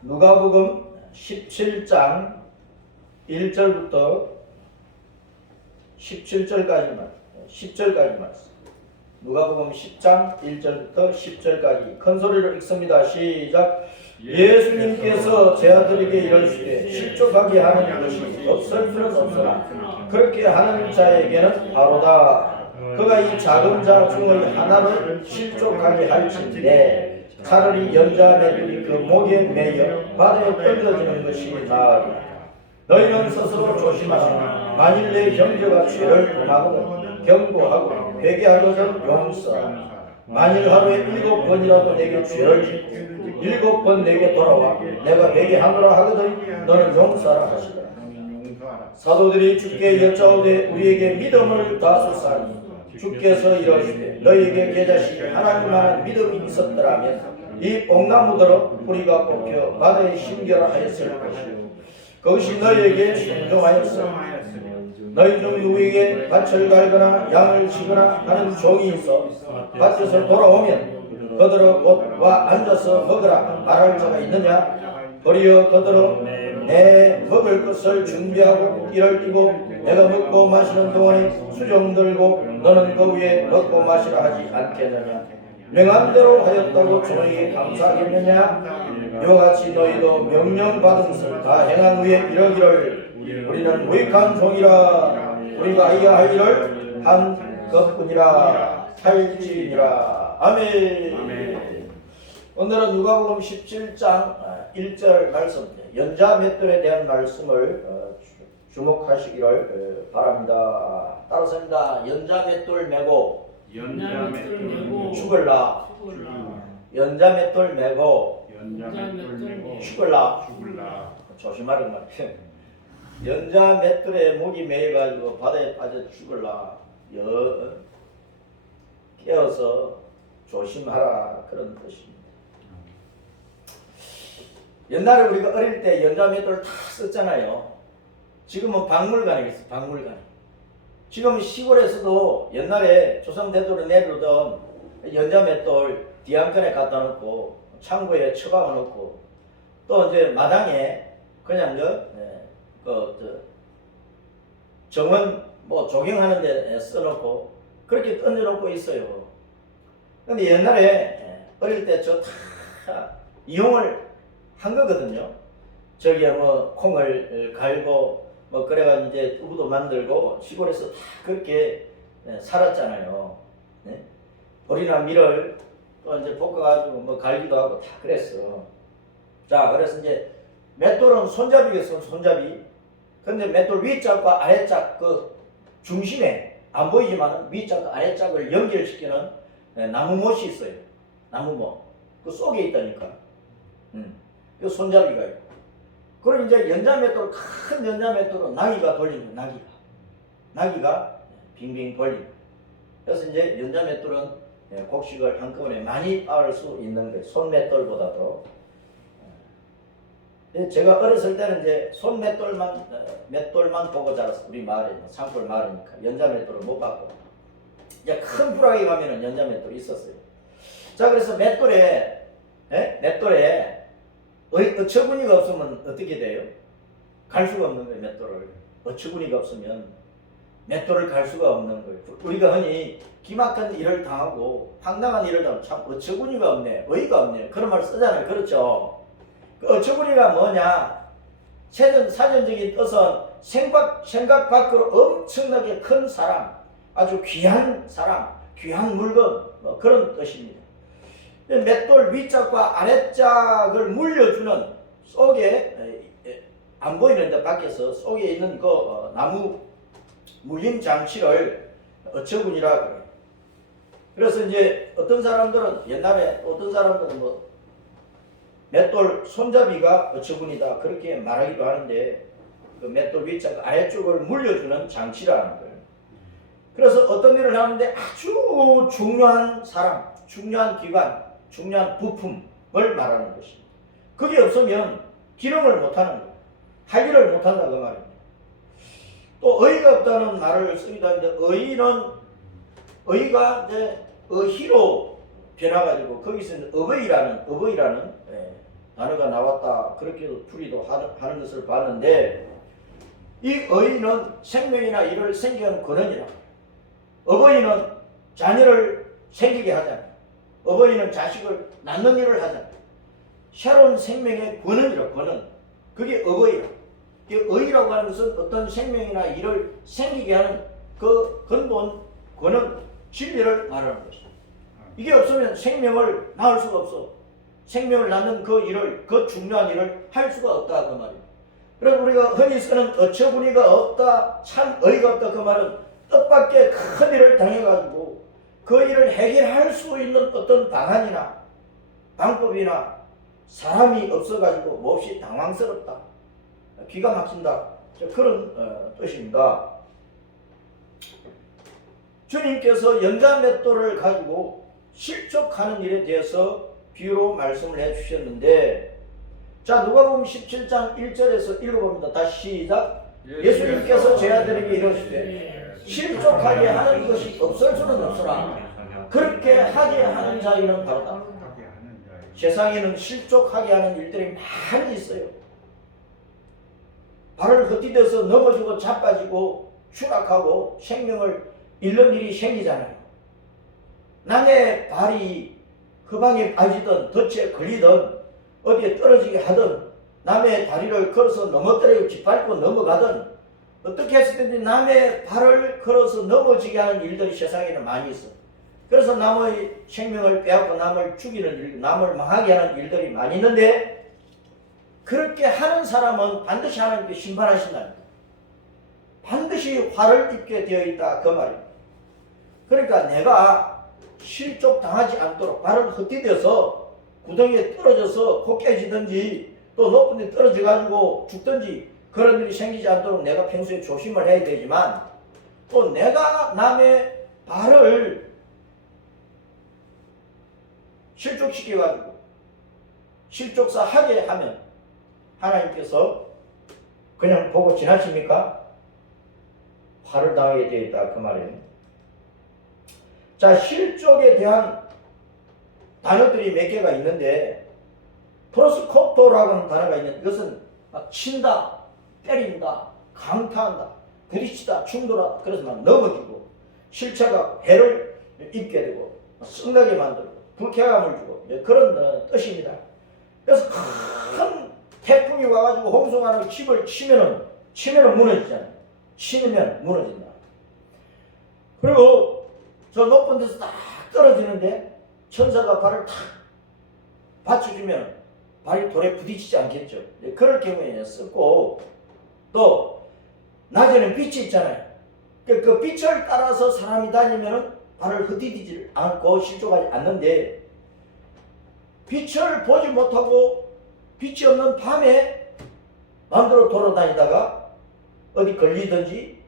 누가복음 17장 1절부터 17절까지만 10절까지 말씀. 누가복음 10장 1절부터 10절까지 큰 소리로 읽습니다. 시작. 예수님께서 제 아들에게 이르시되 십조가게 하는 것이 없을 필요는 없으나 그렇게 하는 자에게는 바로다. 그가 이 작은 자 중의 하나를 십조가게 할진대 차라리 연자 메뚜기 그 목에 매여 바다에 던져지는 것이 나으리라. 너희는 스스로 조심하라. 만일 내 형제가 죄를 범하거든 경고하고 회개하거든 용서하라. 만일 하루에 7번이라도 내게 죄를 짓고 7번 내게 돌아와 내가 회개하노라 하거든 너는 용서하라 하시라. 사도들이 주께 여짜오되 우리에게 믿음을 다소사니 주께서 이러시되 너희에게 계자시 하나님만한 믿음이 있었더라면 이 뽕나무들어 뿌리가 뽑혀 바다에 심겨라 하였을 것이요 그것이 너희에게 순종하였으니 너희 중 누구에게 밭을 갈거나 양을 치거나 하는 종이 있어 밭에서 돌아오면 그들어 곧 와 앉아서 먹으라 말할 자가 있느냐? 도리어 그들어 내 먹을 것을 준비하고 이를 띠고 내가 먹고 마시는 동안에 수종 들고 너는 그 위에 먹고 마시라 하지 않겠느냐? 명함대로 하였다고 종에게 감사하겠느냐? 이와 같이 너희도 명령받은 것을 다 행한 후에 이러기를 우리는 무익한 종이라 우리가 해야 할 일을 한 것뿐이라 할지니라. 아멘. 오늘은 누가복음 17장 1절 말씀입니다. 연자 맷돌에 대한 말씀을 주목하시기를 바랍니다. 따라서 합니다. 연자 맷돌 메고 죽을라. 연자 맷돌 메고 죽을라. 조심하란 말이에요. 연자 맷돌에 목이 매여가지고 바다에 빠져 죽을라. 깨어서 조심하라 그런 뜻입니다. 옛날에 우리가 어릴 때 연자 맷돌 다 썼잖아요. 지금은 박물관이겠어. 박물관. 지금 시골에서도 옛날에 조선 대도로 내려오던 연자 맷돌 뒤안간에 갖다 놓고 창고에 처박아 놓고 또 이제 마당에 그냥 정원 뭐 조경하는 데 써놓고 그렇게 던져놓고 있어요. 근데 옛날에 어릴 때 저 다 이용을 한 거거든요. 저기에 뭐 콩을 갈고 뭐 그래가지고 이제 두부도 만들고 시골에서 다 그렇게 살았잖아요. 네? 돌이나 밀을 또 이제 볶아가지고 뭐 갈기도 하고 다 그랬어. 자, 그래서 이제 맷돌은 손잡이겠어, 손잡이. 근데 맷돌 위짝과 아래짝 그 중심에 안 보이지만 위짝과 아래짝을 연결시키는 나무못이 있어요. 나무못. 그 속에 있다니까. 그 손잡이가 있고. 그럼 이제 연자 맷돌, 큰 연자 맷돌은 나귀가 돌리는 거야, 나귀가 빙빙 돌리는. 그래서 이제 연자 맷돌은 곡식을 한꺼번에 많이 빻을 수 있는 거예요. 손 맷돌보다도. 제가 어렸을 때는 이제 손 맷돌만 보고 자랐어. 우리 마을에 산골 마을이니까 연자 맷돌을 못 봤고. 이제 큰 부락에 가면은 연자 맷돌이 있었어요. 자, 그래서 맷돌에 어처구니가 없으면 어떻게 돼요? 갈 수가 없는 거예요. 맷돌을 어처구니가 없으면 맷돌을 갈 수가 없는 거예요. 우리가 흔히 기막힌 일을 당하고 황당한 일을 당하고 참 어처구니가 없네, 어이가 없네 그런 말 쓰잖아요. 그렇죠? 그 어처구니가 뭐냐? 사전적인 뜻은 생각 밖으로 엄청나게 큰 사람, 아주 귀한 사람, 귀한 물건 뭐 그런 뜻입니다. 맷돌 위짝과 아래짝을 물려주는 속에 안 보이는데 밖에서 속에 있는 그 나무 물림 장치를 어처구니라 그래요. 그래서 이제 어떤 사람들은 옛날에 어떤 사람들은 뭐 맷돌 손잡이가 어처구니다 그렇게 말하기도 하는데 그 맷돌 위짝 아래쪽을 물려주는 장치라는 거예요. 그래서 어떤 일을 하는데 아주 중요한 사람, 중요한 기관, 중요한 부품을 말하는 것입니다. 그게 없으면 기능을 못하는 거예요. 할 일을 못한다 그 말입니다. 또 어이가 없다는 말을 쓰기도 하는데 어이가 이제 어희로 변화가지고 거기서 어버이라는 단어가 나왔다. 그렇게도 풀이도 하는 것을 봤는데 이 의인은 생명이나 일을 생기는 권한이라. 어버이는 자녀를 생기게 하잖아요. 어버이는 자식을 낳는 일을 하잖아요. 새로운 생명의 권한이라. 권한. 그게 어버이라. 이 의라고 하는 것은 어떤 생명이나 일을 생기게 하는 그 근본 권한, 진리를 말하는 것이다. 이게 없으면 생명을 낳을 수가 없어. 생명을 낳는 그 일을, 그 중요한 일을 할 수가 없다 그 말입니다. 그래서 우리가 흔히 쓰는 어처구니가 없다, 참 어이가 없다 그 말은 뜻밖의 큰 일을 당해가지고 그 일을 해결할 수 있는 어떤 방안이나 방법이나 사람이 없어가지고 몹시 당황스럽다, 기가 막힌다, 그런 뜻입니다. 주님께서 연자맷돌을 가지고 실족하는 일에 대해서 비유로 말씀을 해주셨는데, 자, 누가복음 17장 1절에서 읽어봅니다. 다시 시작. 예수님께서 제 아들에게 이르시되 실족하게 하는 것이 없을 수는 없으나 그렇게 하게 하는 자에게는 바로다. 세상에는 실족하게 하는 일들이 많이 있어요. 발을 헛디뎌서 넘어지고 자빠지고 추락하고 생명을 잃는 일이 생기잖아요. 남의 발이 그 빠지든 덫에 걸리든 어디에 떨어지게 하든 남의 다리를 걸어서 넘어뜨리고 짓밟고 넘어가든 어떻게 했든지 남의 발을 걸어서 넘어지게 하는 일들이 세상에는 많이 있어. 그래서 남의 생명을 빼앗고 남을 죽이는 일, 남을 망하게 하는 일들이 많이 있는데, 그렇게 하는 사람은 반드시 하나님께 심판하신다는 거예요. 반드시 화를 입게 되어 있다 그 말입니다. 그러니까 내가 실족당하지 않도록 발을 헛디뎌서 구덩이에 떨어져서 코 깨지든지 또 높은 데 떨어져 가지고 죽든지 그런 일이 생기지 않도록 내가 평소에 조심을 해야 되지만, 또 내가 남의 발을 실족시켜 가지고 실족사 하게 하면 하나님께서 그냥 보고 지나칩니까? 화를 당하게 되어 있다 그 말이에요. 자, 실족에 대한 단어들이 몇 개가 있는데, 프로스코토라고 하는 단어가 있는데, 이것은 막 친다, 때린다, 강타한다, 부딪히다, 충돌하다, 그래서 막 넘어지고 실체가 해를 입게 되고 썩나게 만들고 불쾌감을 주고 그런 뜻입니다. 그래서 큰 태풍이 와가지고 홍수가 집을 치면은 무너지잖아요. 치면 무너진다. 그리고 저 높은 데서 딱 떨어지는데 천사가 발을 탁 받쳐주면 발이 돌에 부딪히지 않겠죠. 그럴 경우에 쓰고, 또 낮에는 빛이 있잖아요. 그 빛을 따라서 사람이 다니면 발을 헛디디지 않고 실족하지 않는데, 빛을 보지 못하고 빛이 없는 밤에 마음대로 돌아다니다가 어디 걸리든지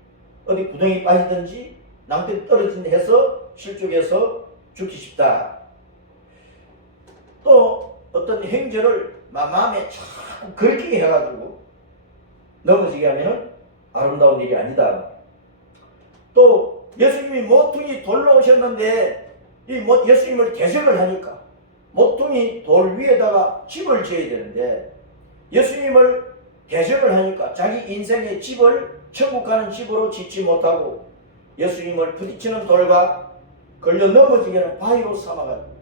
어디 구덩이 빠지든지 낭패 떨어진다 해서 실족해서 죽기 쉽다. 또 어떤 행제를 마음에 자꾸 걸리게 해가지고 넘어지게 하면 아름다운 일이 아니다. 또 예수님이 모퉁이 돌로 오셨는데 예수님을 대적을 하니까 모퉁이 돌 위에다가 집을 지어야 되는데, 예수님을 대적을 하니까 자기 인생의 집을 천국 가는 집으로 짓지 못하고 예수님을 부딪히는 돌과 걸려 넘어지게 하는 바위로 삼아가지고,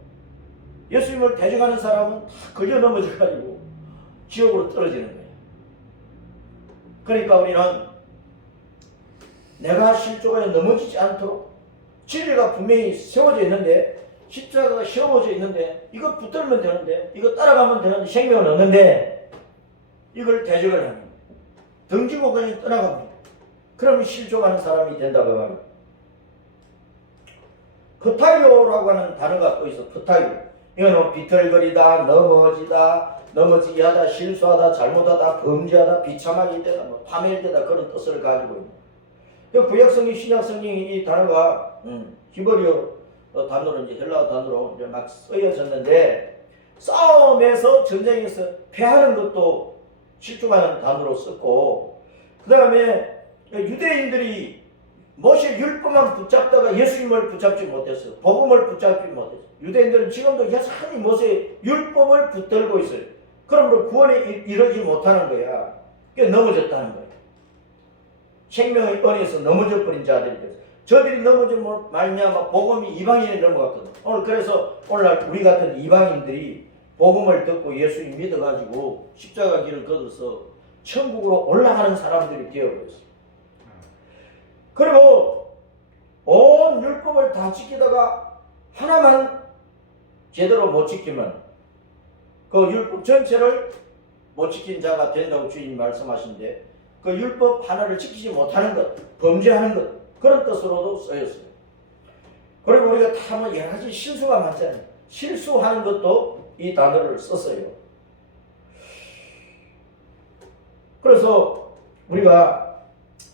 예수님을 대적하는 사람은 다 걸려 넘어져가지고 지옥으로 떨어지는 거예요. 그러니까 우리는 내가 실족하여 넘어지지 않도록, 진리가 분명히 세워져 있는데, 십자가가 세워져 있는데, 이거 붙들면 되는데, 이거 따라가면 되는데, 생명은 없는데 이걸 대적을 합니다. 던지고 그냥 떠나갑니다. 그러면 실족하는 사람이 된다고 합니다. 프타이오라고 하는 단어가 또 있어. 프타이오. 이거는 비틀거리다, 넘어지게 하다, 실수하다, 잘못하다, 범죄하다, 비참하게 되다, 파멸되다, 그런 뜻을 가지고 있는. 구약성경, 신약성경이 이 단어가 히브리어 단어로, 이제 헬라어 단어로 이제 막 쓰여졌는데, 싸움에서, 전쟁에서 패하는 것도 실족하는 단어로 썼고, 그 다음에 유대인들이 모세 율법만 붙잡다가 예수님을 붙잡지 못했어요. 복음을 붙잡지 못했어요. 유대인들은 지금도 여전히 모세 율법을 붙들고 있어요. 그러므로 구원이 이르지 못하는 거야. 그게 넘어졌다는 거야. 생명의 은혜에서 넘어져 버린 자들이 돼서 저들이 넘어져 말미암아 복음이 이방인에 넘어갔거든. 오늘 그래서 오늘날 우리 같은 이방인들이 복음을 듣고 예수님 믿어가지고 십자가 길을 걷어서 천국으로 올라가는 사람들이 되어버렸어. 그리고 온 율법을 다 지키다가 하나만 제대로 못 지키면 그 율법 전체를 못 지킨 자가 된다고 주님이 말씀하신데 그 율법 하나를 지키지 못하는 것, 범죄하는 것, 그런 뜻으로도 쓰였어요. 그리고 우리가 다 뭐 여러 가지 실수가 많잖아요. 실수하는 것도 이 단어를 썼어요. 그래서 우리가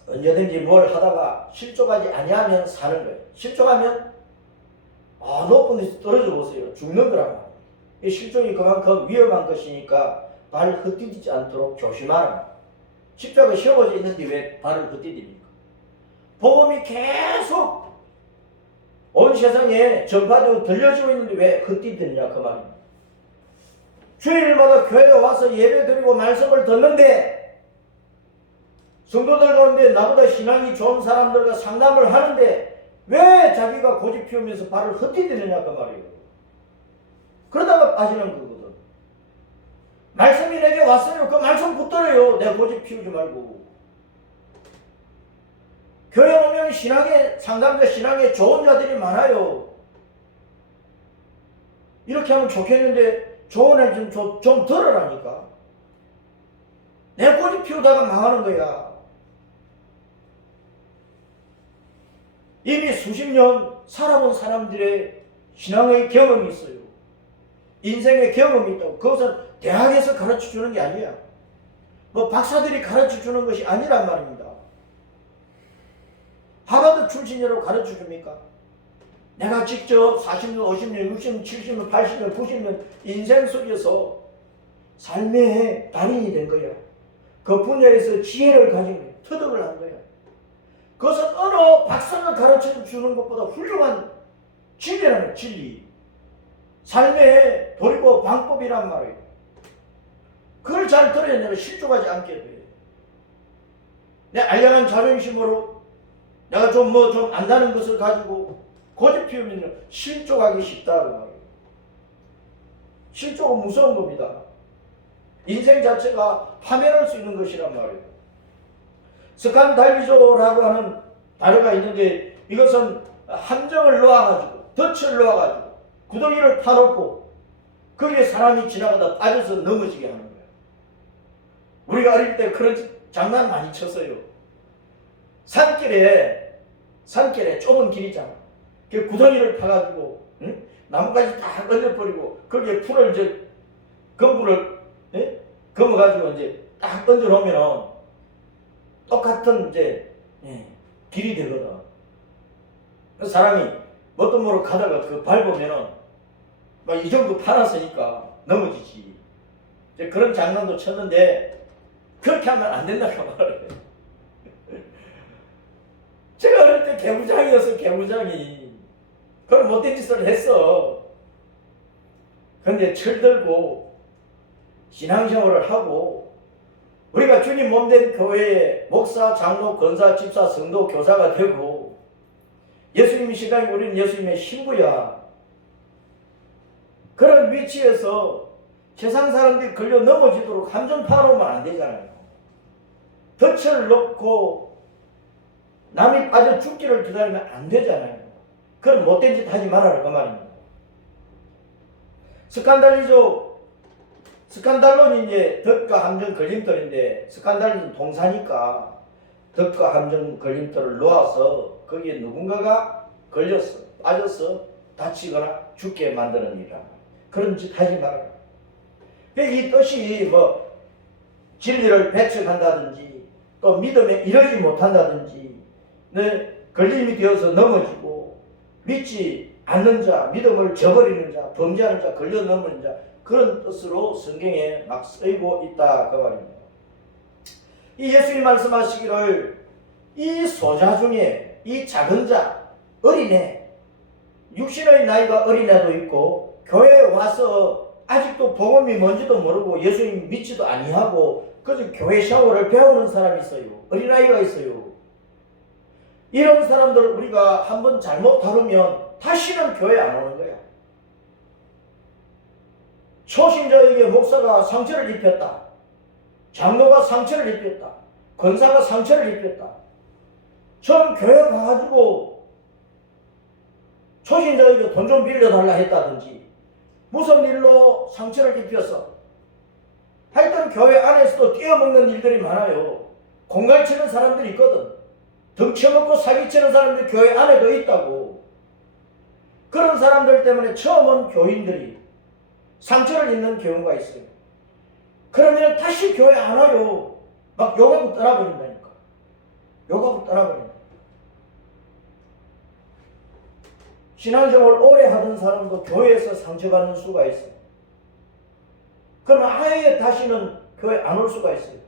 언제든지 뭘 하다가 실족하지 아니하면 사는 거예요. 실족하면 높은 데서 떨어져 보세요. 죽는 거란 말이에요. 이 실족이 그만큼 위험한 것이니까 발 헛디디지 않도록 조심하라. 십자가 세워져 있는데 왜 발을 헛디딥니까? 복음이 계속 온 세상에 전파되고 들려지고 있는데 왜 헛디디느냐 그 말입니다. 주일마다 교회에 와서 예배 드리고 말씀을 듣는데 성도들 가운데 나보다 신앙이 좋은 사람들과 상담을 하는데 왜 자기가 고집 피우면서 발을 헛디디느냐 그 말이에요. 그러다가 빠지는 거거든. 말씀이 내게 왔어요. 그 말씀 붙들어요. 내 고집 피우지 말고. 교회 오면 신앙의 상담자, 신앙의 좋은 자들이 많아요. 이렇게 하면 좋겠는데 좋은 애 좀 들으라니까. 내 고집 피우다가 망하는 거야. 이미 수십 년 살아본 사람들의 신앙의 경험이 있어요. 인생의 경험이 있다고. 그것은 대학에서 가르쳐 주는 게 아니야. 뭐 박사들이 가르쳐 주는 것이 아니란 말입니다. 하버드 출신이라고 가르쳐 줍니까? 내가 직접 40년, 50년, 60년, 70년, 80년, 90년 인생 속에서 삶의 달인이 된 거야. 그 분야에서 지혜를 가진 거야. 터득을 한 거야. 그것은 어느 박사가 가르쳐 주는 것보다 훌륭한 진리라는 거야. 진리. 삶의 도리고 방법이란 말이에요. 그걸 잘 들어야 내가 실족하지 않게 돼. 내 알량한 자존심으로 내가 좀 안다는 것을 가지고 고집 피우면 실족하기 쉽다고 말이에요. 실족은 무서운 겁니다. 인생 자체가 파멸할 수 있는 것이란 말이에요. 스칸달리조라고 하는 단어가 있는데 이것은 함정을 놓아가지고 덫을 놓아가지고 구덩이를 파놓고 거기에 사람이 지나가다 빠져서 넘어지게 하는 거예요. 우리가 어릴 때 그런 장난 많이 쳤어요. 산길에 좁은 길이잖아. 그 구덩이를 파가지고 나무까지 다 얹어버리고 거기에 풀을 건물을 검어가지고 이제 딱 얹어놓으면 똑같은 길이 되거든. 그래서 사람이 뭣도 모르고 가다가 그 밟으면은 막 이 정도 파놨으니까 넘어지지. 이제 그런 장난도 쳤는데 그렇게 하면 안 된다고 말해요. 제가 어릴 때 개구장이었어. 개구장이. 그런 못된 짓을 했어. 근데 철들고 신앙생활을 하고 우리가 주님 몸된 교회에 목사, 장로, 권사, 집사, 성도, 교사가 되고 예수님이 시간이 우리는 예수님의 신부야. 그런 위치에서 세상 사람들이 걸려 넘어지도록 함정 파놓으면 안 되잖아요. 덫을 놓고 남이 빠져 죽기를 기다리면 안 되잖아요. 그런 못된 짓 하지 말아라 그 말입니다. 스칸달로는 이제 덫과 함정 걸림돌인데 스칸달로는 동사니까 덫과 함정 걸림돌을 놓아서 거기에 누군가가 걸렸어, 빠져서 다치거나 죽게 만드는 일이라. 그런 짓 하지 말아라. 이 뜻이 진리를 배척한다든지 또 믿음에 이르지 못한다든지 걸림이 되어서 넘어지고 믿지 않는 자, 믿음을 저버리는 자, 범죄하는 자, 걸려 넘어지는 자 그런 뜻으로 성경에 막 쓰이고 있다 그 말입니다. 이 예수님 말씀하시기를 이 소자 중에 이 작은 자, 어린애, 육신의 나이가 어린애도 있고 교회에 와서 아직도 복음이 뭔지도 모르고 예수님 믿지도 아니하고 그저 교회 샤워를 배우는 사람이 있어요. 어린아이가 있어요. 이런 사람들 우리가 한번 잘못 다루면 다시는 교회 안 오는 거야. 초신자에게 목사가 상처를 입혔다. 장로가 상처를 입혔다. 권사가 상처를 입혔다. 전 교회 가가지고 초신자에게 돈 좀 빌려달라 했다든지 무슨 일로 상처를 입혔어. 하여튼 교회 안에서도 뛰어먹는 일들이 많아요. 공갈치는 사람들이 있거든. 덩쳐먹고 사기치는 사람들이 교회 안에도 있다고. 그런 사람들 때문에 처음 온 교인들이 상처를 입는 경우가 있어요. 그러면 다시 교회 안 와요. 막 욕하고 떠나버린다니까. 욕하고 떠나버린다. 신앙생활 오래 하던 사람도 교회에서 상처받는 수가 있어요. 그러면 아예 다시는 교회 안 올 수가 있어요.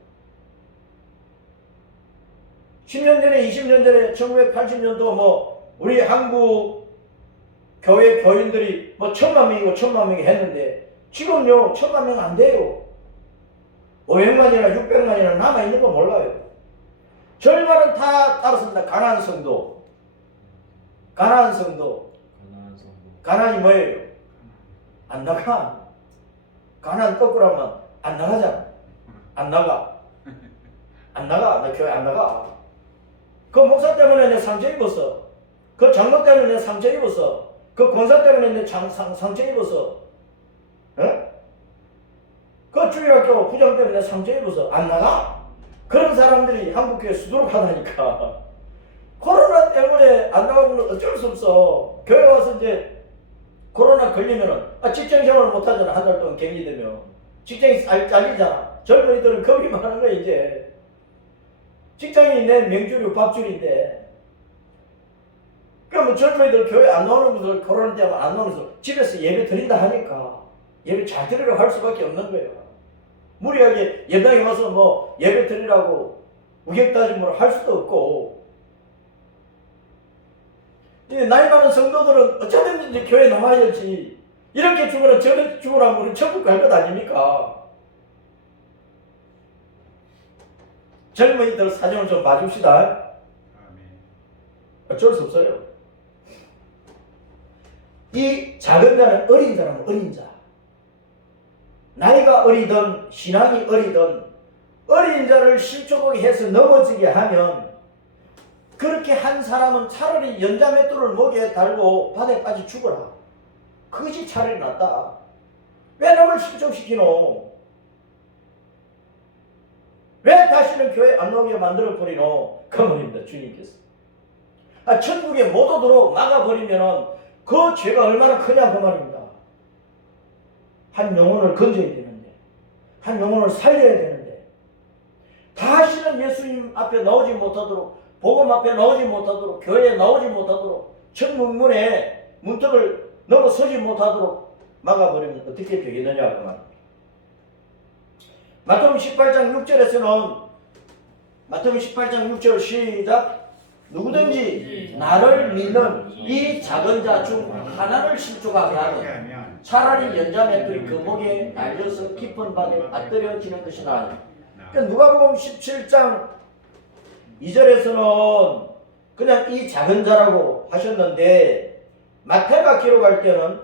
10년 전에 20년 전에 1980년도 뭐 우리 한국 교회 교인들이 뭐 1000만 명이고 1000만 명이 했는데 지금요 1000만 명 안 돼요. 500만이나 600만이나 남아있는 거 몰라요. 절반은 다 따랐습니다. 가나안 성도. 가나안 성도. 가나안이 뭐예요? 안 나가. 가나안 거꾸로 하면 안 나가잖아. 안 나가. 안 나가. 나 교회 안 나가. 그 목사 때문에 내 상처 입었어. 그 장로 때문에 내 상처 입었어. 그 권사 때문에 내 상처 입었어. 에? 그 주일학교 부장 때문에 내 상처 입어서 안 나가? 그런 사람들이 한국교회 수두룩하다니까. 코로나 때문에 안 나가면 어쩔 수 없어. 교회 와서 이제 코로나 걸리면은 직장생활 못 하잖아. 한 달 동안 격리되면 직장이 잘리잖아. 젊은이들은 겁이 많은 거야. 이제 직장인이 내 명줄이고 밥줄인데, 그러면 젊은이들 교회 안 나오는 분들 코로나 때문에 안 나오면서 집에서 예배 드린다 하니까 예배 잘 드리려고 할 수밖에 없는 거예요. 무리하게 예배당에 와서 뭐 예배 드리라고 우격다짐으로 할 수도 없고, 나이 많은 성도들은 어쩌든 이제 교회 나와야지. 이렇게 죽으라 저렇게 죽으라 하면 우리 천국 갈 것 아닙니까? 젊은이들 사정을 좀 봐줍시다. 어쩔 수 없어요. 이 작은 자는 어린 자라면 어린 자. 나이가 어리든 신앙이 어리든 어린 자를 실족하게 해서 넘어지게 하면 그렇게 한 사람은 차라리 연자맷돌을 목에 달고 바다에 빠져 죽어라. 그것이 차라리 낫다. 왜 남을 실족시키노? 왜 다시는 교회 안 나오게 만들어 버리노? 그 말입니다. 주님께서. 천국에 못 오도록 막아버리면 그 죄가 얼마나 크냐 그 말입니다. 한 영혼을 건져야 되는데, 한 영혼을 살려야 되는데, 다시는 예수님 앞에 나오지 못하도록, 복음 앞에 나오지 못하도록, 교회에 나오지 못하도록, 천국문에 문턱을 넘어서지 못하도록 막아버리면 어떻게 되겠느냐 그 말입니다. 마태복음 18장 6절에서는 마태복음 18장 6절 시작. 누구든지 나를 믿는 이 작은 자 중 하나를 실족하게 하면 차라리 연자맷돌이 그 목에 날려서 깊은 바다에 빠뜨려지는 것이 나으니. 그러니까 누가복음 17장 2절에서는 그냥 이 작은 자라고 하셨는데, 마태가 기록할 때는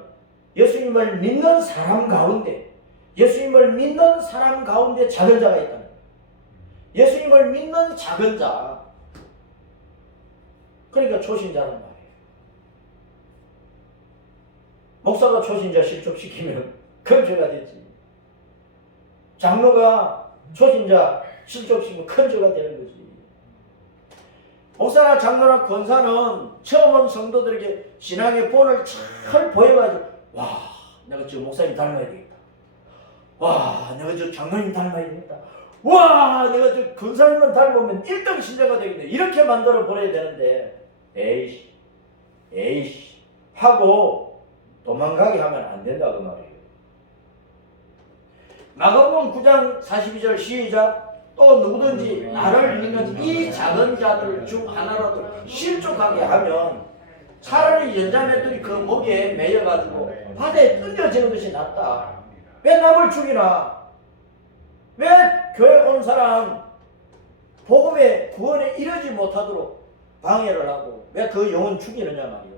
예수님을 믿는 사람 가운데, 예수님을 믿는 사람 가운데 작은 자가 있다. 예수님을 믿는 작은 자. 그러니까 초신자란 말이에요. 목사가 초신자 실족시키면 큰 죄가 되지. 장로가 초신자 실족시키면 큰 죄가 되는 거지. 목사나 장로나 권사는 처음 온 성도들에게 신앙의 본을 잘 보여가지고, 와, 내가 저 목사님 닮아야 되겠다. 와, 내가 저 장로님 닮아야 되겠다. 와, 내가 저 권사님만 닮으면 1등 신자가 되겠네. 이렇게 만들어 버려야 되는데, 에이씨 하고 도망가게 하면 안 된다 그 말이에요. 마가복음 9장 42절 시작. 또 누구든지 나를 믿는 이 작은 자들 중 하나라도 실족하게 하면 차라리 연자맷돌이 그 목에 매여가지고 바다에 던져지는 것이 낫다. 왜 남을 죽이나? 왜 교회 온 사람 복음의 구원에 이르지 못하도록 방해를 하고 왜 그 영혼 죽이느냐 말이요.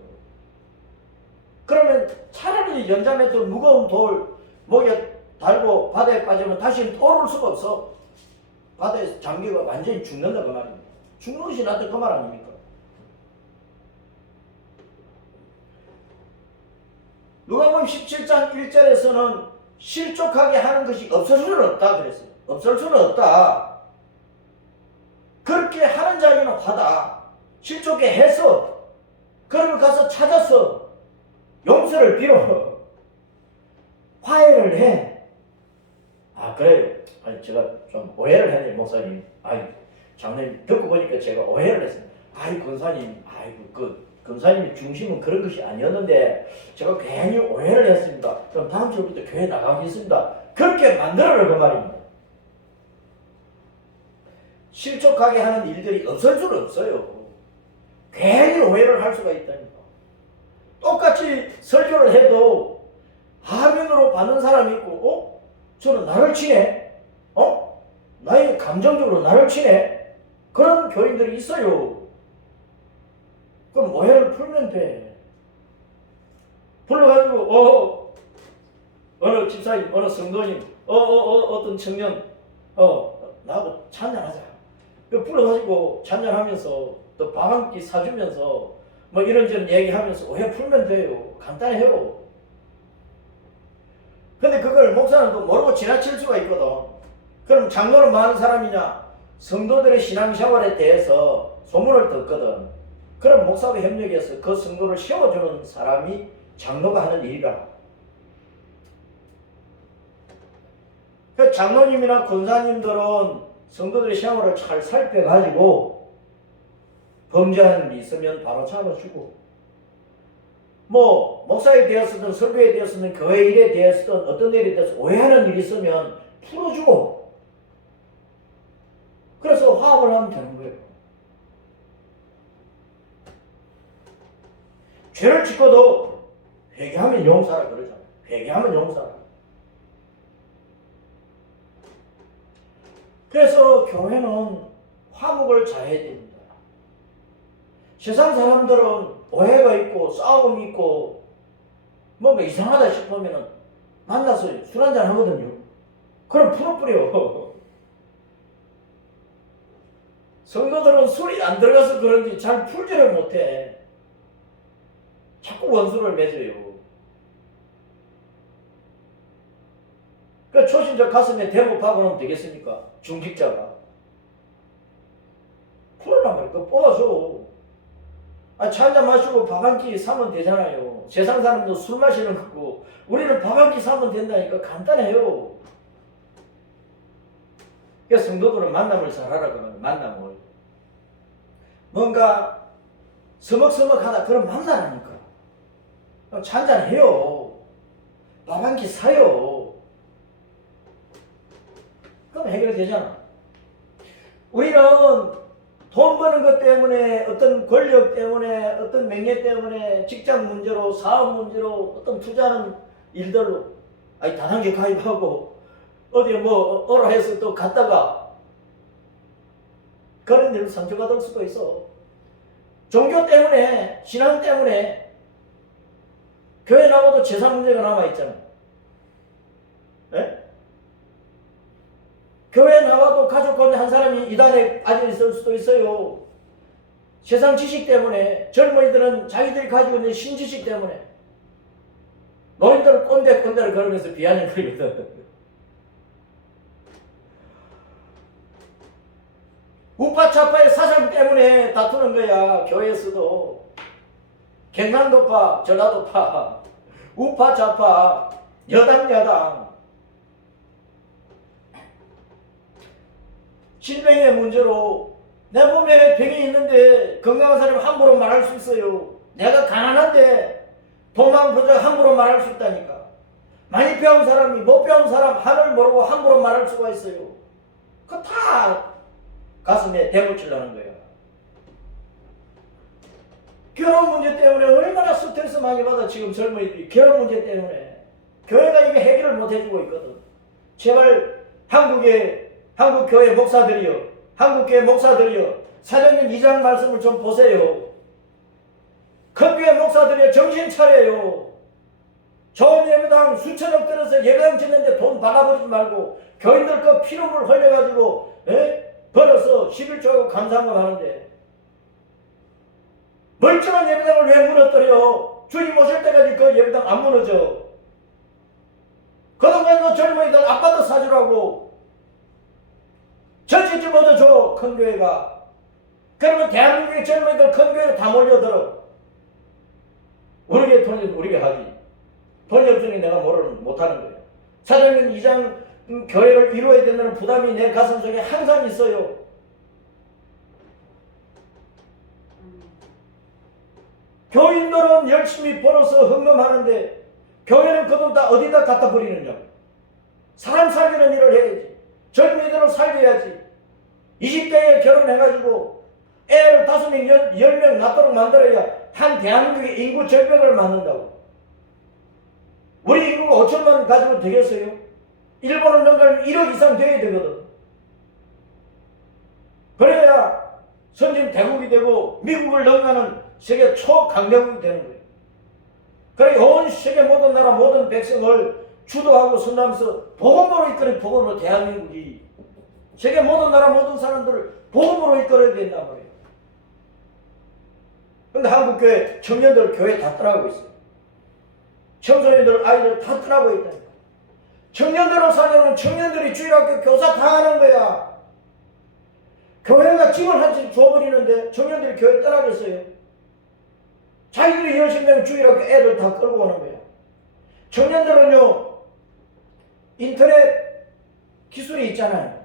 그러면 차라리 연자맷돌 무거운 돌 목에 달고 바다에 빠지면 다시는 떠오를 수가 없어. 바다에 잠기가 완전히 죽는다 그 말입니다. 죽는 것이 낫다 그 말 아닙니까? 누가복음 17장 1절에서는 실족하게 하는 것이 없을 수는 없다 그랬어요. 없을 수는 없다. 그렇게 하는 자에게는 화다. 실족해 해서 그러면 가서 찾아서 용서를 빌어 화해를 해. 아 그래요. 아니 제가 좀 오해를 했네요 목사님. 아이 장로님 듣고 보니까 제가 오해를 했어요. 아이 권사님, 아이고 그 권사님의 중심은 그런 것이 아니었는데 제가 괜히 오해를 했습니다. 그럼 다음 주부터 교회 나가겠습니다. 그렇게 만들어라 그 말입니다. 실족하게 하는 일들이 없을 수는 없어요. 괜히 오해를 할 수가 있다니까. 똑같이 설교를 해도 하면으로 받는 사람이 있고 저는 나를 치네? 나의 감정적으로 나를 치네? 그런 교인들이 있어요. 그럼 오해를 풀면 돼. 불러가지고 어느 집사님, 어느 성도님, 어떤 청년 나하고 찬양하자. 불러가지고 찬양하면서 또 밥 한 끼 사주면서 뭐 이런저런 얘기하면서 오해 풀면 돼요. 간단해요. 근데 그걸 목사는 또 모르고 지나칠 수가 있거든. 그럼 장로는 뭐 하는 사람이냐? 성도들의 신앙생활에 대해서 소문을 듣거든. 그럼 목사와 협력해서 그 성도를 세워주는 사람이 장로가 하는 일이라. 그 장로님이나 권사님들은 성도들의 생활을 잘 살펴가지고 범죄하는 일이 있으면 바로 잡아주고, 뭐 목사에 대해서든 설교에 대해서든 교회 일에 대해서든 어떤 일에 대해서 오해하는 일이 있으면 풀어주고, 그래서 화합을 하면 되는 거예요. 죄를 짓고도 회개하면 용서하라 그러잖아요. 회개하면 용서하라. 그래서 교회는 화목을 잘해야 됩니다. 세상 사람들은 오해가 있고 싸움이 있고 뭔가 이상하다 싶으면 만나서 술 한잔 하거든요. 그럼 풀어버려. 성도들은 술이 안 들어가서 그런지 잘 풀지를 못해. 자꾸 원수를 맺어요. 그 초신자 가슴에 대고 박아놓으면 되겠습니까? 중직자가. 풀어란 말이야. 그거 뽑아줘. 차 한잔 마시고 밥 한 끼 사면 되잖아요. 세상 사람도 술 마시는 거고 우리는 밥 한 끼 사면 된다니까. 간단해요. 그래서 성도들은 만남을 잘하라 그러면 만남을. 뭔가 서먹서먹하다 그럼 만나라니까. 차 한잔 해요. 밥 한 끼 사요. 그럼 해결되잖아. 우리는 돈 버는 것 때문에, 어떤 권력 때문에, 어떤 명예 때문에, 직장 문제로, 사업 문제로, 어떤 투자하는 일들로 다단계 가입하고 어디에 뭐 어라 해서 또 갔다가 그런 일로 상처가 될 수도 있어. 종교 때문에, 신앙 때문에 교회 나와도 재산 문제가 남아있잖아. 네? 교회 나와도 가족 가운데 한 사람이 이단에 빠져 있을 수도 있어요. 세상 지식 때문에. 젊은이들은 자기들이 가지고 있는 신지식 때문에. 노인들은 꼰대를 걸으면서 비아냥거리거든. 우파차파의 사상 때문에 다투는 거야. 교회에서도. 경상도파, 전라도파, 우파차파, 여당. 질병의 문제로 내 몸에 병이 있는데 건강한 사람이 함부로 말할 수 있어요. 내가 가난한데 돈만 부자 함부로 말할 수 있다니까. 많이 배운 사람이 못 배운 사람 하늘 모르고 함부로 말할 수가 있어요. 그거 다 가슴에 대묻히려는 거예요. 결혼 문제 때문에 얼마나 스트레스 많이 받아 지금 젊은이들이. 결혼 문제 때문에 교회가 이게 해결을 못 해주고 있거든. 제발 한국 교회 목사들이요, 한국 교회 목사들이요, 사장님 2장 말씀을 좀 보세요. 큰 교회 목사들이요, 정신 차려요. 좋은 예배당 수천억 들어서 예배당 짓는데 돈 받아버리지 말고 교인들 그 피눈물 흘려가지고 벌어서 11조하고 감사한금 하는데 멀쩡한 예배당을 왜 무너뜨려? 주님 오실 때까지 그 예배당 안 무너져. 그동안 그 젊은이들 아빠도 사주라고 전시집 얻어줘. 큰 교회가. 그러면 대한민국의 젊은이들 큰 교회로 다 몰려들어. 우리게 돈이 우리게 하지. 돈이 없으니 내가 못하는 거예요. 사장님 2장 교회를 이루어야 된다는 부담이 내 가슴 속에 항상 있어요. 교인들은 열심히 벌어서 헌금하는데 교회는 그 돈 다 어디다 갖다 버리느냐고. 사람 살리는 일을 해야지. 젊은이들을 살려야지. 20대에 결혼해가지고 애를 5명, 10명 낳도록 만들어야 한 대한민국의 인구 절벽을 맞는다고. 우리 인구가 5천만 가지고 되겠어요? 일본을 넘어가면 1억 이상 돼야 되거든. 그래야 선진 대국이 되고 미국을 넘어가는 세계 초강대국이 되는 거예요. 그래 온 세계 모든 나라 모든 백성을 주도하고 선남서 복음으로 이끌어 복음으로 대한민국이 세계 모든 나라 모든 사람들을 복음으로 이끌어야 된단 말이에요. 근데 한국교회 청년들 교회 다 떠나고 있어요. 청소년들 아이들 다 떠나고 있다니까. 청년들을 살려면 청년들이 주일학교 교사 다 하는 거야. 교회가 짐을 한씩 줘버리는데 청년들이 교회 떠나겠어요? 자기들이 열심히 하면 주일학교 애들 다 끌고 오는 거야. 청년들은요 인터넷 기술이 있잖아요.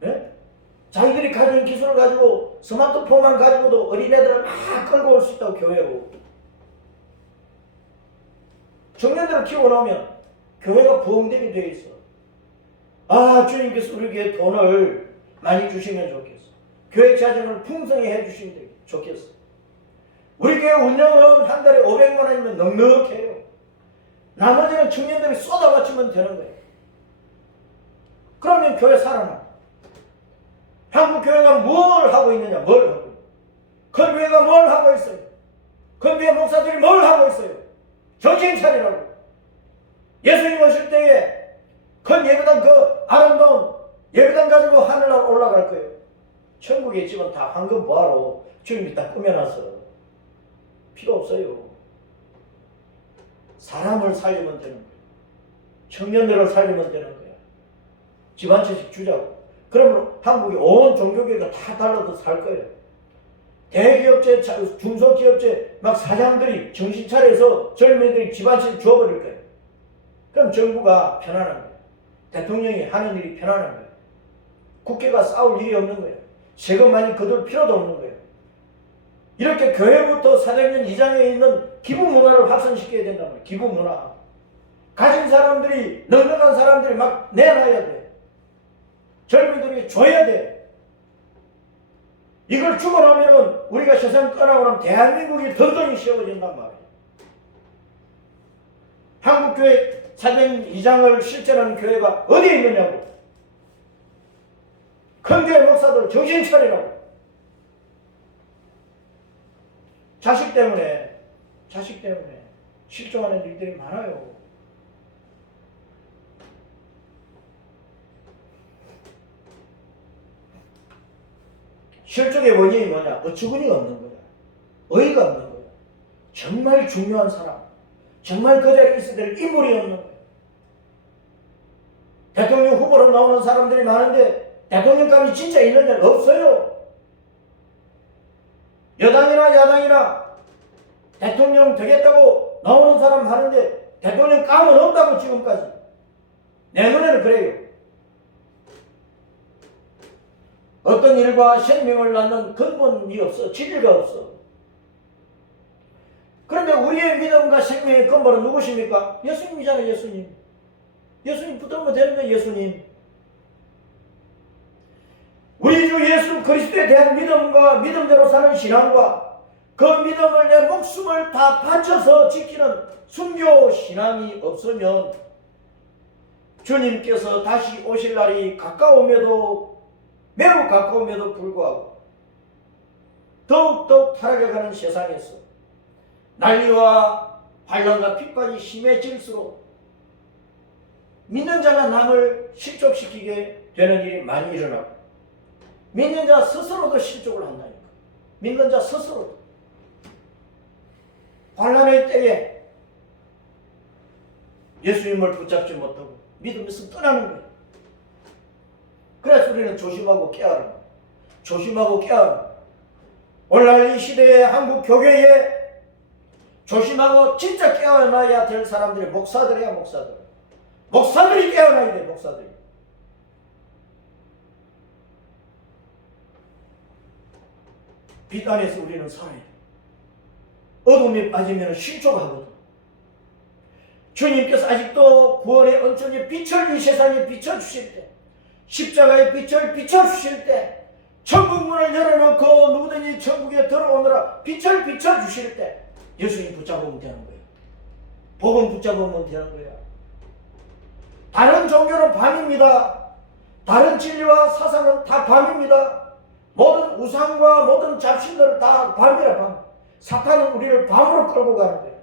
네? 자기들이 가진 기술을 가지고 스마트폰만 가지고도 어린애들을 막 끌고 올 수 있다고 교회로. 청년들을 키워놓으면 교회가 부흥되게 되어 있어. 아 주님께서 우리에게 돈을 많이 주시면 좋겠어. 교회 자금을 풍성히 해주시면 좋겠어. 우리 교회 운영은 한 달에 500만 원이면 넉넉해요. 나머지는 청년들이 쏟아바치면 되는 거예요. 그러면 교회 살아나. 한국 교회가 뭘 하고 있느냐? 뭘 하고 있느냐? 큰 교회가 뭘 하고 있어요? 큰 교회 목사들이 뭘 하고 있어요? 정신 차리라고. 예수님 오실 때에 큰 예배당 그 아름다운 예배당 가지고 하늘나라 올라갈 거예요. 천국의 집은 다 황금 보화로 주님이 다 꾸며놨어. 필요 없어요. 사람을 살리면 되는 거예요. 청년들을 살리면 되는 거예요. 집 한 채씩 주자고. 그러면 한국의 온 종교계가 다 달라도 살 거예요. 대기업체, 중소기업체 막 사장들이 정신 차려서 젊은이들이 집 한 채 주어버릴 거예요. 그럼 정부가 편안한 거예요. 대통령이 하는 일이 편안한 거예요. 국회가 싸울 일이 없는 거예요. 세금 많이 거둘 필요도 없는 거예요. 이렇게 교회부터 사장님 2장에 있는 기부 문화를 확산시켜야 된단 말이에요. 기부 문화. 가진 사람들이, 넉넉한 사람들이 막 내놔야 돼. 젊은이들이 줘야 돼. 이걸 주고 나면은 우리가 세상 떠나고 나면 대한민국이 던전이 씌워진단 말이에요. 한국교회 사장 2장을 실천하는 교회가 어디에 있느냐고. 큰 교회 목사들 정신 차리라고. 자식 때문에 실종하는 일들이 많아요. 실종의 원인이 뭐냐? 어처구니가 없는 거야. 어이가 없는 거야. 정말 중요한 사람, 정말 그 자리에 있어야 될 인물이 없는 거야. 대통령 후보로 나오는 사람들이 많은데 대통령감이 진짜 있느냐? 없어요. 여당이나 야당이나 대통령 되겠다고 나오는 사람 많은데 대통령감은 없다고 지금까지. 내 눈에는 그래요. 어떤 일과 생명을 낳는 근본이 없어. 진리가 없어. 그런데 우리의 믿음과 생명의 근본은 누구십니까? 예수님이잖아요. 예수님. 예수님 붙들면 되는 거예요. 예수님. 우리 주 예수 그리스도에 대한 믿음과 믿음대로 사는 신앙과 그 믿음을 내 목숨을 다 바쳐서 지키는 순교 신앙이 없으면 주님께서 다시 오실 날이 가까움에도 매우 가까움에도 불구하고 더욱더 타락해가는 세상에서 난리와 환란과 핍박이 심해질수록 믿는 자가 남을 실족시키게 되는 일이 많이 일어나고 믿는 자 스스로도 실족을 한다니까. 믿는 자 스스로도 환란의 때에 예수님을 붙잡지 못하고 믿음에서 떠나는 거예요. 그래서 우리는 조심하고 깨어라. 조심하고 깨어라. 오늘날 이 시대의 한국 교회에 조심하고 진짜 깨어나야 될 사람들이 목사들이야, 목사들. 목사들이 깨어나야 돼, 목사들이. 빛 안에서 우리는 살아야 돼. 어둠에 빠지면 실족하거든. 주님께서 아직도 구원의 언천의 빛을 이 세상에 비춰주실 때, 십자가의 빛을 비춰주실 때, 천국 문을 열어놓고 누구든지 천국에 들어오느라 빛을 비춰주실 때 예수님 붙잡으면 되는 거예요. 복음 붙잡으면 되는 거예요. 다른 종교는 밤입니다. 다른 진리와 사상은 다 밤입니다. 모든 우상과 모든 잡신들은 다 밤이라 밤. 사탄은 우리를 밤으로 끌고 가는 거예요.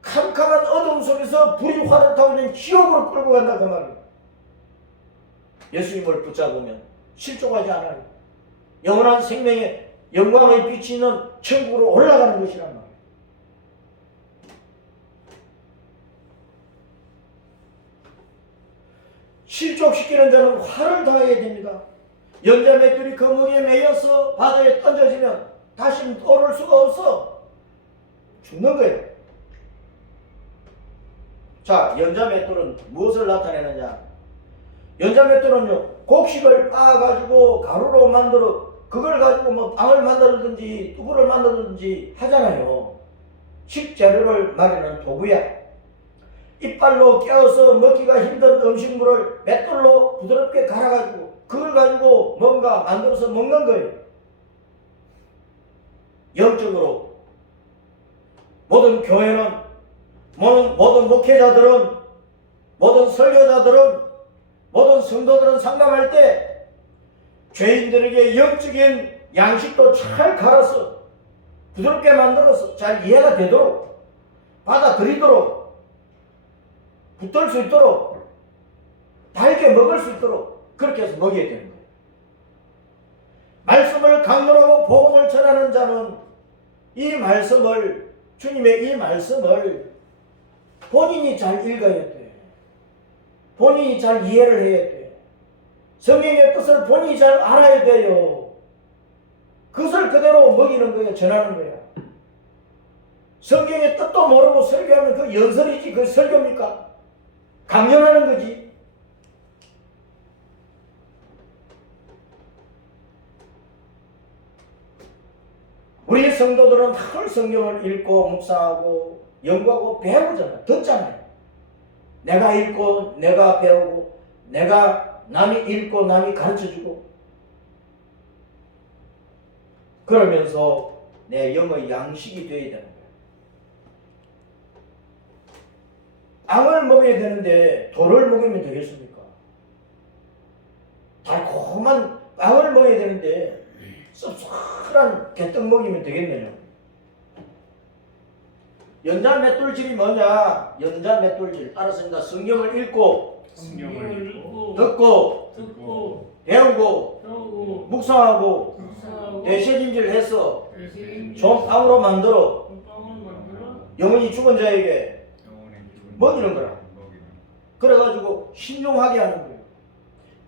캄캄한 어둠 속에서 불이 화를 타고 있는 지옥으로 끌고 간다 그 말이에요. 예수님을 붙잡으면 실족하지 않아요. 영원한 생명의 영광의 빛이 있는 천국으로 올라가는 것이란 말이에요. 실족시키는 자는 화를 당해야 됩니다. 연자 맷돌이 거목에 매여서 바다에 던져지면 다시는 오를 수가 없어. 죽는 거예요. 자, 연자 맷돌은 무엇을 나타내느냐? 연자 맷돌은요, 곡식을 빻아가지고 가루로 만들어 그걸 가지고 뭐 빵을 만들든지 두부를 만들든지 하잖아요. 식재료를 마련하는 도구야. 이빨로 깨어서 먹기가 힘든 음식물을 맷돌로 부드럽게 갈아가지고 그걸 가지고 뭔가 만들어서 먹는 거예요. 영적으로 모든 교회는, 모든 목회자들은, 모든 설교자들은, 모든 성도들은 상담할 때 죄인들에게 영적인 양식도 잘 갈아서 부드럽게 만들어서 잘 이해가 되도록 받아들이도록 붙들 수 있도록 달게 먹을 수 있도록 그렇게 해서 먹여야 되는 거예요. 말씀을 강론하고 복음을 전하는 자는 이 말씀을, 주님의 이 말씀을 본인이 잘 읽어야 돼. 본인이 잘 이해를 해야 돼. 성경의 뜻을 본인이 잘 알아야 돼요. 그것을 그대로 먹이는 거예요. 전하는 거예요. 성경의 뜻도 모르고 설교하면 그 연설이지 그 설교입니까? 강연하는 거지. 우리 성도들은 늘 성경을 읽고 묵상하고 연구하고 배우잖아요. 듣잖아요. 내가 읽고 내가 배우고 내가 남이 읽고 남이 가르쳐주고 그러면서 내 영의 양식이 되어야 되는 거예요. 빵을 먹어야 되는데 돌을 먹으면 되겠습니까? 달콤한 빵을 먹어야 되는데 씁쓸한 개떡 먹이면 되겠네요. 연자 맷돌질이 뭐냐? 연자 맷돌질 따랐습니다. 성경을 읽고 듣고 배우고 묵상하고 대세짐질해서 좋은 빵으로 만들어 영원히 죽은 자에게 먹이는 거라. 그래가지고 신종하게 하는 거예요.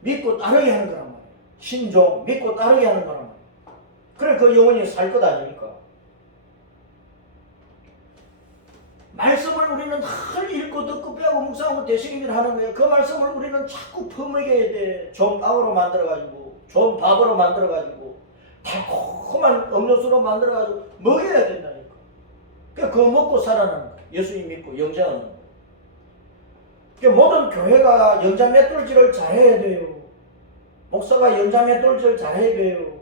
믿고 따르게 하는 거란 말이에요. 신종, 믿고 따르게 하는 거란 말이에요. 그래 그 영혼이 살 것 아닙니까? 말씀을 우리는 늘 읽고 듣고 배우고 묵상하고 대신을 하는 거예요. 그 말씀을 우리는 자꾸 퍼먹여야 돼. 좋은 빵으로 만들어가지고 좋은 밥으로 만들어가지고 달콤한 음료수로 만들어가지고 먹여야 된다니까. 그거 먹고 살아나는 거예요. 예수님 믿고 영접하는 거예요. 모든 교회가 연자 맷돌질을 잘해야 돼요. 목사가 연자 맷돌질을 잘해야 돼요.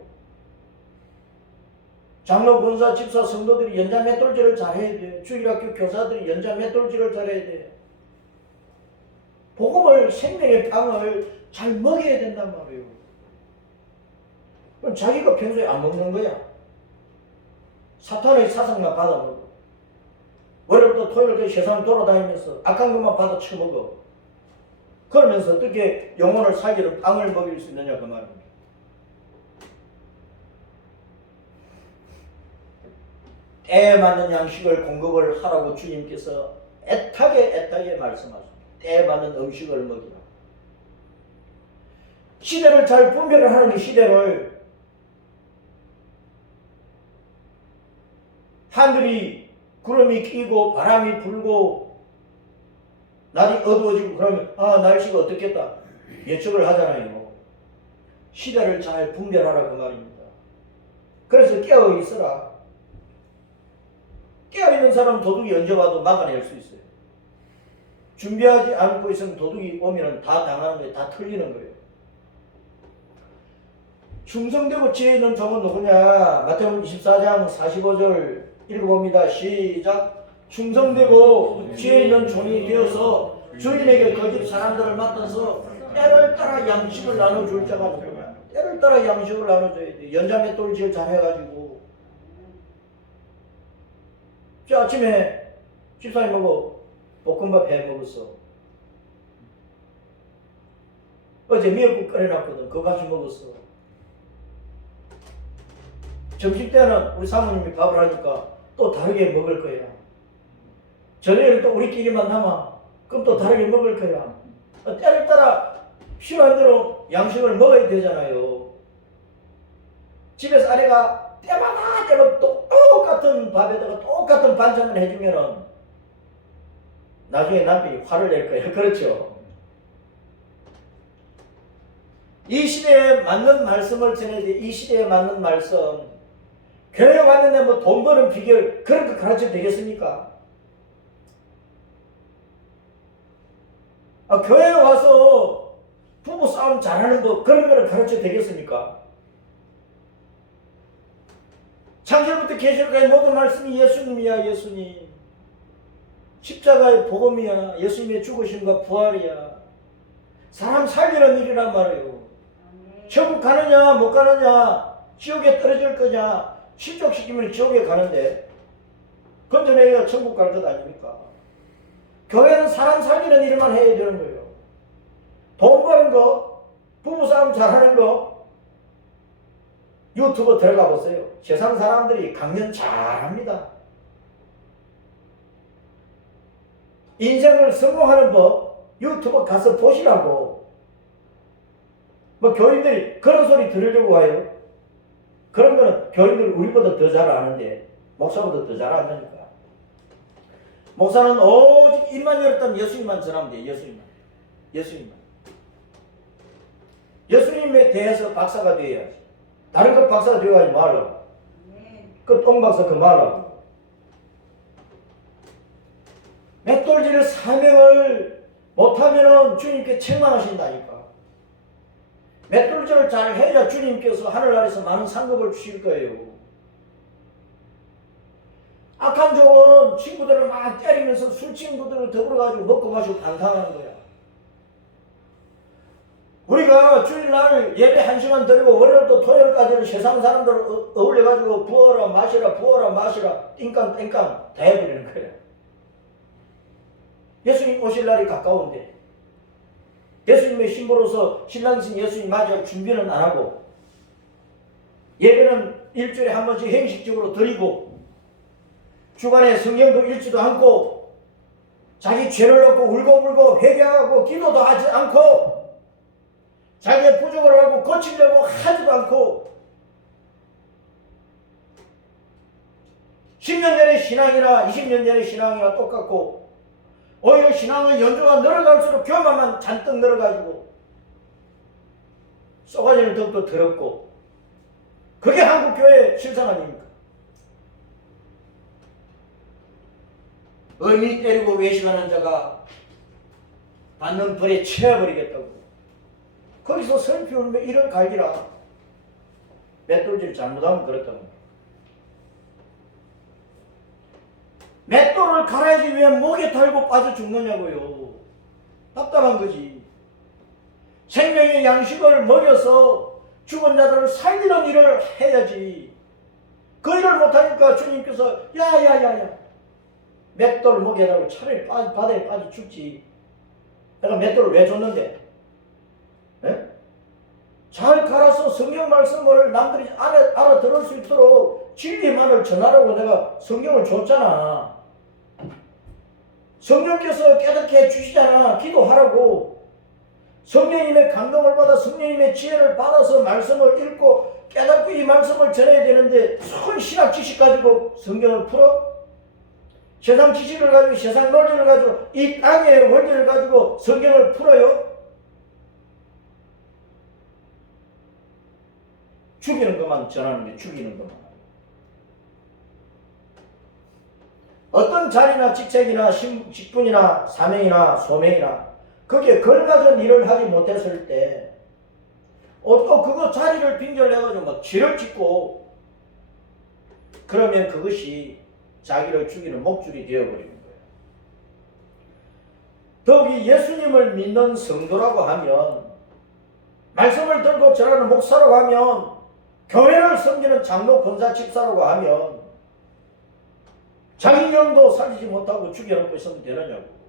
장로, 권사, 집사, 성도들이 연자 맷돌질을 잘해야 돼. 주일학교 교사들이 연자 맷돌질을 잘해야 돼. 복음을, 생명의 빵을 잘 먹여야 된단 말이에요. 그럼 자기가 평소에 안 먹는 거야. 사탄의 사상만 받아 먹어. 월요일부터 토요일까지 세상 돌아다니면서 악한 것만 받아 처먹어. 그러면서 어떻게 영혼을 살리는 빵을 먹일 수 있느냐 그 말입니다. 때에 맞는 양식을 공급을 하라고 주님께서 애타게 말씀하십니다. 때에 맞는 음식을 먹이라. 시대를 잘 분별을 하는 게 시대를 하늘이 구름이 끼고 바람이 불고 날이 어두워지고 그러면 날씨가 어떻겠다 예측을 하잖아요. 시대를 잘 분별하라 그 말입니다. 그래서 깨어 있어라. 깨어 있는 사람 도둑이 언제 와도 막아낼 수 있어요. 준비하지 않고 있으면 도둑이 오면 다 당하는 거예요. 다 틀리는 거예요. 충성되고 지혜 있는 종은 누구냐? 마태복음 24장 45절 읽어봅니다. 시작. 충성되고 지혜 있는 종이 되어서 주인에게 그 집 사람들을 맡아서 때를 따라 양식을 나눠줄 자가 누구냐? 때를 따라 양식을 나눠줘야 돼. 연자맷돌질 잘해가지고. 저 아침에 집사님하고 볶음밥 해 먹었어. 어제 미역국 끓여놨거든. 그거 같이 먹었어. 점심때는 우리 사모님이 밥을 하니까 또 다르게 먹을 거야. 저녁에는 또 우리끼리만 남아. 그럼 또 다르게 먹을 거야. 때를 따라 필요한 대로 양식을 먹어야 되잖아요. 집에서 아내가 때마다 똑같은 밥에다가 똑같은 반찬을 해주면은 나중에 남편이 화를 낼 거예요. 그렇죠? 이 시대에 맞는 말씀을 전해야 돼. 이 시대에 맞는 말씀. 교회 왔는데 뭐 돈 버는 비결 그런 거 가르쳐 되겠습니까? 교회에 와서 부부 싸움 잘하는 거 그런 거를 가르쳐 되겠습니까? 창세부터 계시록까지 모든 말씀이 예수님이야. 예수님. 십자가의 복음이야. 예수님의 죽으심과 부활이야. 사람 살리는 일이란 말이에요. 천국 가느냐 못 가느냐 지옥에 떨어질 거냐 실족시키면 지옥에 가는데 건져내야 천국 갈 것 아닙니까? 교회는 사람 살리는 일만 해야 되는 거예요. 돈 버는 거, 부부싸움 잘하는 거 유튜브 들어가 보세요. 세상 사람들이 강연 잘합니다. 인생을 성공하는 법 유튜브 가서 보시라고. 뭐 교인들이 그런 소리 들으려고 와요. 그런 거는 교인들이 우리보다 더 잘 아는데 목사보다 더 잘 안다니까. 목사는 오직 입만 열었다면 예수님만 전하면 돼. 예수님만. 예수님에 대해서 박사가 되어야지. 다른 것 박사가 되어가지 말라고. 그 똥박사 그 말라고. 맷돌질을 사명을 못하면은 주님께 책망하신다니까. 맷돌질을 잘 해야 주님께서 하늘나라에서 많은 상급을 주실 거예요. 악한 종은 친구들을 막 때리면서 술 친구들을 더불어가지고 먹고 마시고 반항하는 거야. 우리가 주일날 예배 1시간 드리고 월요일부터 토요일까지는 세상 사람들 어울려가지고 부어라 마시라 띵깡 다 해버리는 거야. 예수님 오실 날이 가까운데 예수님의 신부로서 신랑이신 예수님 맞이할 준비는 안 하고 예배는 일주일에 한 번씩 형식적으로 드리고 주간에 성경도 읽지도 않고 자기 죄를 놓고 울고불고 회개하고 기도도 하지 않고 자기의 부족을 하고 고치려고 하지도 않고 10년 전의 신앙이나 20년 전의 신앙이나 똑같고 오히려 신앙의 연조가 늘어갈수록 교만만 잔뜩 늘어가지고 쏘가지는 더욱더 더럽고 그게 한국교회의 실상 아닙니까? 어미 때리고 외식하는 자가 받는 벌에 채워버리겠다고. 거기서 설피 울며 이를 갈기라. 맷돌질 잘못하면 그렇다고. 맷돌을 갈아야지 왜 목에 달고 빠져 죽느냐고요. 답답한 거지. 생명의 양식을 먹여서 죽은 자들을 살리는 일을 해야지. 그 일을 못하니까 주님께서 야야야야 맷돌 목에 달고 차라리 바다에 빠져 죽지. 내가 맷돌을 왜 줬는데? 네? 잘 갈아서 성경 말씀을 남들이 알아들을 수 있도록 진리만을 전하라고 내가 성경을 줬잖아. 성령께서 깨닫게 해주시잖아. 기도하라고. 성령님의 감동을 받아 성령님의 지혜를 받아서 말씀을 읽고 깨닫고 이 말씀을 전해야 되는데 손 신학 지식 가지고 성경을 풀어? 세상 지식을 가지고 세상 논리를 가지고 이 땅의 원리를 가지고 성경을 풀어요? 죽이는 것만 전하는 게 죽이는 것만. 어떤 자리나 직책이나 직분이나 사명이나 소명이나 거기에 걸맞은 일을 하지 못했을 때 또 그거 자리를 빙결해가지고 막 죄를 짓고 그러면 그것이 자기를 죽이는 목줄이 되어버리는 거예요. 더욱이 예수님을 믿는 성도라고 하면 말씀을 들고 전하는 목사라고 하면 교회를 섬기는 장로 권사 집사라고 하면 자기 영도 살리지 못하고 죽여놓고 있으면 되느냐고.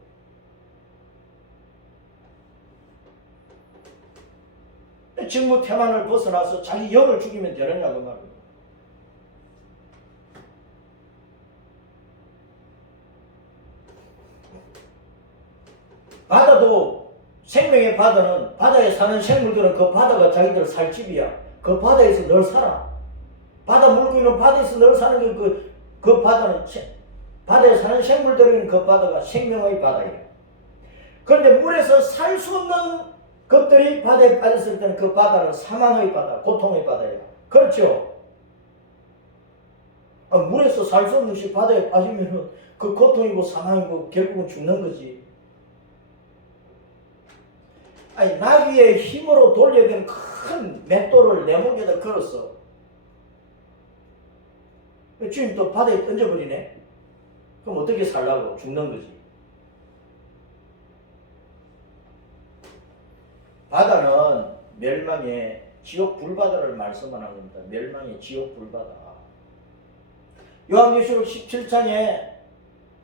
직무 태만을 벗어나서 자기 영을 죽이면 되느냐고 말이에요. 바다도 생명의 바다는 바다에 사는 생물들은 그 바다가 자기들 살 집이야. 그 바다에서 늘 살아. 바다 물고기는 바다에서 늘 사는 게 그 바다는 바다에 사는 생물들은 그 바다가 생명의 바다예요. 그런데 물에서 살 수 없는 것들이 바다에 빠졌을 때는 그 바다는 사망의 바다, 고통의 바다예요. 그렇죠? 물에서 살 수 없는 것이 바다에 빠지면 그 고통이고 사망이고 결국은 죽는 거지. 아니, 나귀의 힘으로 돌려야 되는 큰 맷돌을 내 목에다 걸었어. 주님 또 바다에 던져버리네? 그럼 어떻게 살라고? 죽는 거지. 바다는 멸망의 지옥 불바다를 말씀하는 겁니다. 멸망의 지옥 불바다. 요한계시록 17장에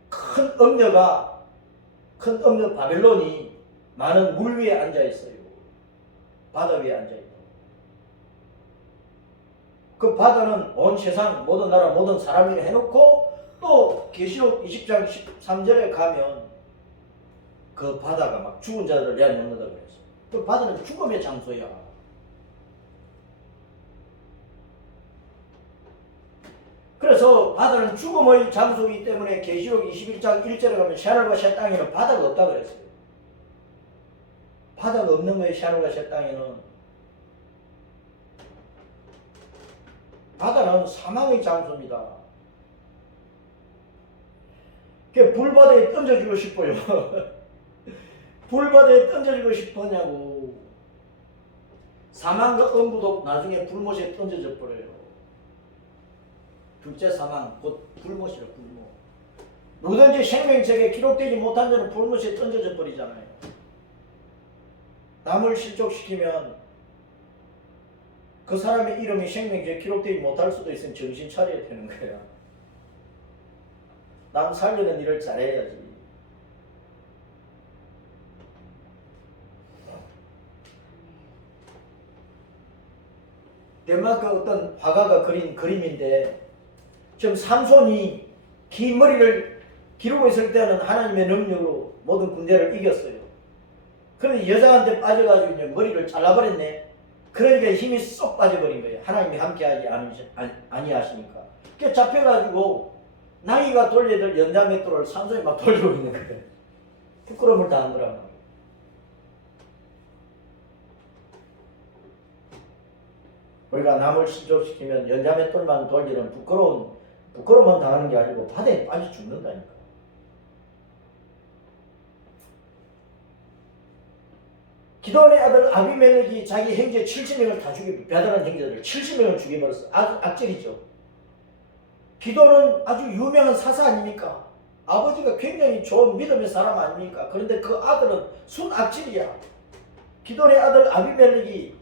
큰 음녀 바벨론이 많은 물 위에 앉아 있어요. 바다 위에 앉아 있다. 그 바다는 온 세상 모든 나라 모든 사람이 해놓고 또 계시록 20장 13절에 가면 그 바다가 막 죽은 자들을 내어놓는다 그랬어. 그 바다는 죽음의 장소야. 그래서 바다는 죽음의 장소이기 때문에 계시록 21장 1절에 가면 새하늘과 새 땅에는 바다가 없다 그랬어요. 바다가 없는 거예요. 새하늘과 새 땅에는. 바다는 사망의 장소입니다. 불바다에 던져주고 싶어요. 불바다에 던져주고 싶으냐고. 사망과 음부도 나중에 불못에 던져져 버려요. 둘째 사망, 곧 불못이라 불못. 누구든지 생명책에 기록되지 못한 자는 불못에 던져져 버리잖아요. 남을 실족시키면 그 사람의 이름이 생명책에 기록되지 못할 수도 있으면 정신 차려야 되는 거야. 남 살리는 일을 잘해야지. 덴마크 어떤 화가가 그린 그림인데 지금 삼손이 긴 머리를 기르고 있을 때는 하나님의 능력으로 모든 군대를 이겼어요. 그런데 여자한테 빠져가지고 이제 머리를 잘라버렸네. 그러니까 힘이 쏙 빠져버린 거예요. 하나님이 함께하지 아니하시니까. 그래서 잡혀가지고 나귀가 돌려야 될 연자맷돌을 삼손이 막 돌리고 있는 거예요. 부끄러움을 당한 거란 말이에요. 우리가 남을 실족시키면 연자맷돌만 돌리는 부끄러움만 당하는 게 아니고 바다에 빠져 죽는다니까. 기도원의 아들 아비멜렉이 자기 형제 70명을 다 배달한 형제들 70명을 죽여버렸어. 악질이죠. 기도는 아주 유명한 사사 아닙니까? 아버지가 굉장히 좋은 믿음의 사람 아닙니까? 그런데 그 아들은 순악질이야. 기돈의 아들 아비멜렉이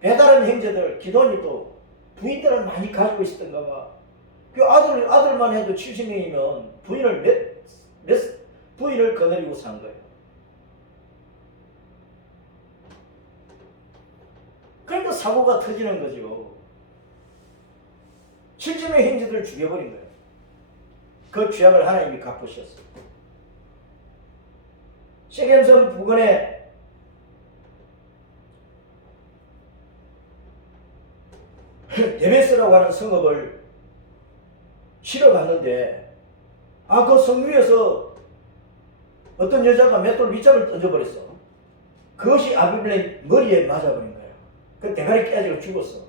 배다른 형제들, 기돈이 또 부인들을 많이 가지고 있었던가 봐. 그 아들만 해도 70명이면 부인을 거느리고 산 거예요. 그러니까 사고가 터지는 거죠. 70명의 형제들을 죽여버린 거예요. 그 죄악을 하나님이 갚으셨어요. 세겜성 부근에 데베스라고 하는 성읍을 치러 갔는데 그 성 위에서 어떤 여자가 맷돌 밑장을 던져버렸어. 그것이 아비멜렉 머리에 맞아버린 거예요. 그 대가리 깨지고 죽었어.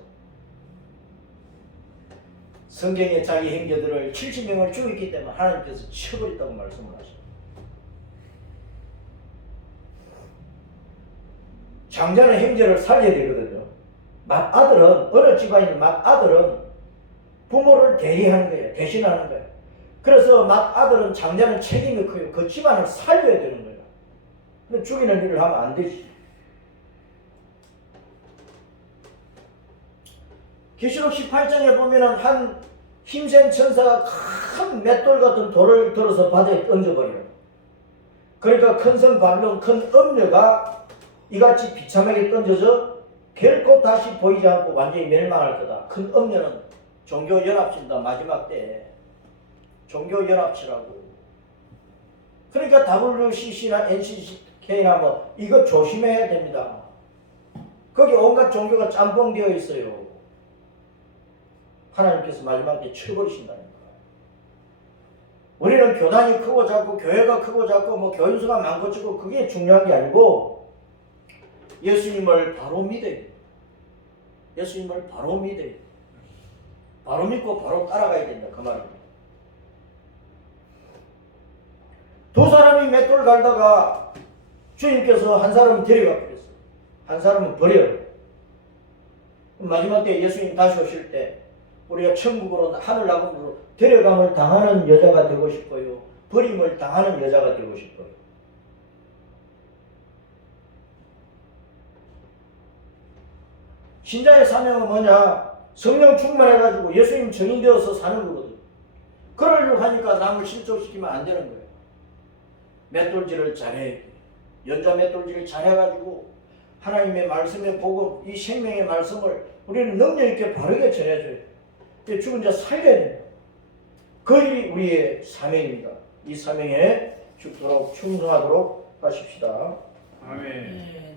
성경에 자기 형제들을 70명을 죽였기 때문에 하나님께서 쳐버렸다고 말씀을 하셔요. 장자는 형제를 살려야 되거든요. 맏아들은, 어느 집안인 맏아들은 부모를 대리하는 거예요. 대신하는 거예요. 그래서 맏아들은, 장자는 책임이 커요. 그 집안을 살려야 되는 거예요. 근데 죽이는 일을 하면 안 되지. 계시록 18장에 보면은 한 힘센 천사가 큰 맷돌 같은 돌을 들어서 바다에 던져버려요. 그러니까 큰 성 바빌론, 큰 음녀가 이같이 비참하게 던져져 결코 다시 보이지 않고 완전히 멸망할 거다. 큰 음녀는 종교연합치입니다. 마지막 때에 종교연합치라고. 그러니까 WCC나 NCK나 뭐 이거 조심해야 됩니다. 거기 온갖 종교가 짬뽕되어 있어요. 하나님께서 마지막 때 쳐버리신다는 거예요. 우리는 교단이 크고 작고 교회가 크고 작고 뭐 교인수가 많고 적고 그게 중요한 게 아니고 예수님을 바로 믿어요. 예수님을 바로 믿어요. 바로 믿고 바로 따라가야 된다. 그 말입니다. 두 사람이 맷돌 갈다가 주님께서 한 사람은 데려가 버렸어요. 한 사람은 버려요. 마지막 때 예수님 다시 오실 때 우리가 천국으로 하늘 나금으로 데려감을 당하는 여자가 되고 싶어요. 버림을 당하는 여자가 되고 싶어요. 신자의 사명은 뭐냐? 성령 충만해가지고 예수님 증인되어서 사는 거거든. 그러려고 하니까 남을 실족시키면 안 되는 거예요. 맷돌질을 잘해야 돼. 연자 맷돌질을 잘해가지고 하나님의 말씀의 복음, 이 생명의 말씀을 우리는 능력 있게 바르게 전해줘야 돼. 죽은 자 살려야 된다. 그 일이 우리의 사명입니다. 이 사명에 죽도록 충성하도록 하십시다. 아멘.